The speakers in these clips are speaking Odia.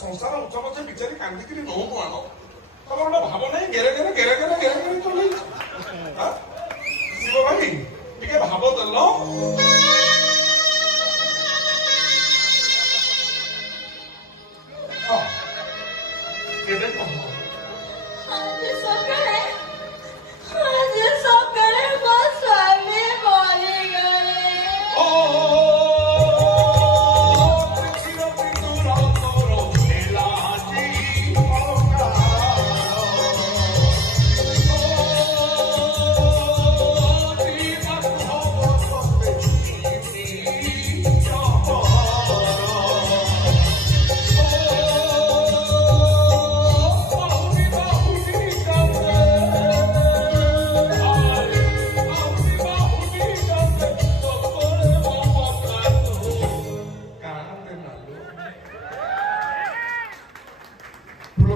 ସଂସାର ଉଚ୍ଚ ପଛେ ବିଚାରି କାନ୍ଦିକିରି ନଉ ଆଣ ତମର ଗୋଟେ ଭାବ ନାହିଁ ଗେରେ ଗେରେ ଗେରେ ଗେରେ ଗେରେ ଗେରେ ଚଲେଇଛି ଶିବ ଭାଇ ଟିକେ ଭାବ ଦେଲ କେବେ କହ ଆଜି ସକାଳେ ମୋ ସ୍ୱାମୀ ମରିଗଲେ।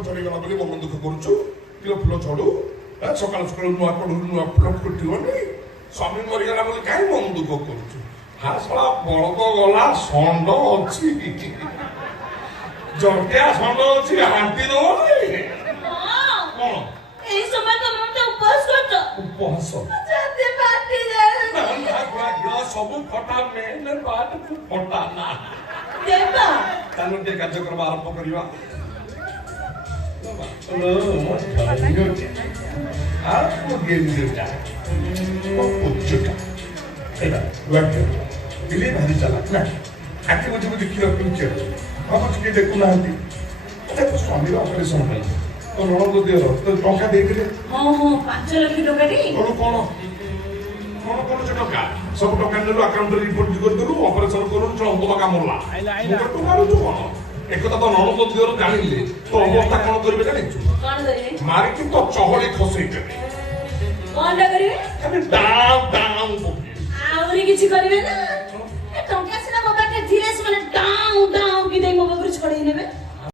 ଚଳିଗଲା ବୋଲି ମନ ଦୁଃଖ କରୁଛୁ କିଲୋ ଫୁଲ ଛଡୁ ସକାଳୁ ସକାଳୁ ନୂଆ କଢୁ ନୂଆ ଫୁଲ ଫୁଟିବନି ସ୍ୱାମୀ ମରିଗଲା ବୋଲି କାହିଁ ମନ ଦୁଃଖ କରୁଛୁ ହା ଶଳା ବଳଦ ଗଲା ଷଣ୍ଢ ଅଛି ଜଟିଆ ଷଣ୍ଢ ଅଛି ହାନ୍ତି ଦବନି କଣ এই সময় তুমি মতে উপবাস করছো ଉପହାସ যাতে পাটি ସବୁ ଫଟା ମେନ୍ ବାଟ ଫଟା ନା দেবা ତାହେଲେ ଟିକେ କାର୍ଯ୍ୟକ୍ରମ ଆରମ୍ଭ କରିବା ଭାରି ଚାଲା ନା ଆଖି ବୁଝି ବୁଝି କ୍ଷୀର ପିଉଛି ଭାବୁଛୁ କିଏ ଦେଖୁନାହାନ୍ତି ସ୍ୱାମୀର ଅପରେସନ ପାଇଁ ତ ନଣନ୍ଦ ଦିଅର ଟଙ୍କା ଦେଇଥିଲେ ହଁ 5 ଲକ୍ଷ ଟଙ୍କା ଟି କଣ କଣ କଣ କରୁଛ ଟଙ୍କା ସବୁ ଟଙ୍କା ନେଲୁ ଆକାଉଣ୍ଟରେ ରିପୋର୍ଟ କରିଦେଲୁ ଅପରେସନ କରୁ ଟଙ୍କା ମଲା ଟଙ୍କା ମାରୁଛୁ କଣ একথা তো ননদ দিওর জানিলে তো অবস্থা কোন করবে জানিছু কোন করিবে মারি তো চহলে খসেই দেবে কোনটা করিবে খালি দাম দাম বকে আউরি কিছু করিবে না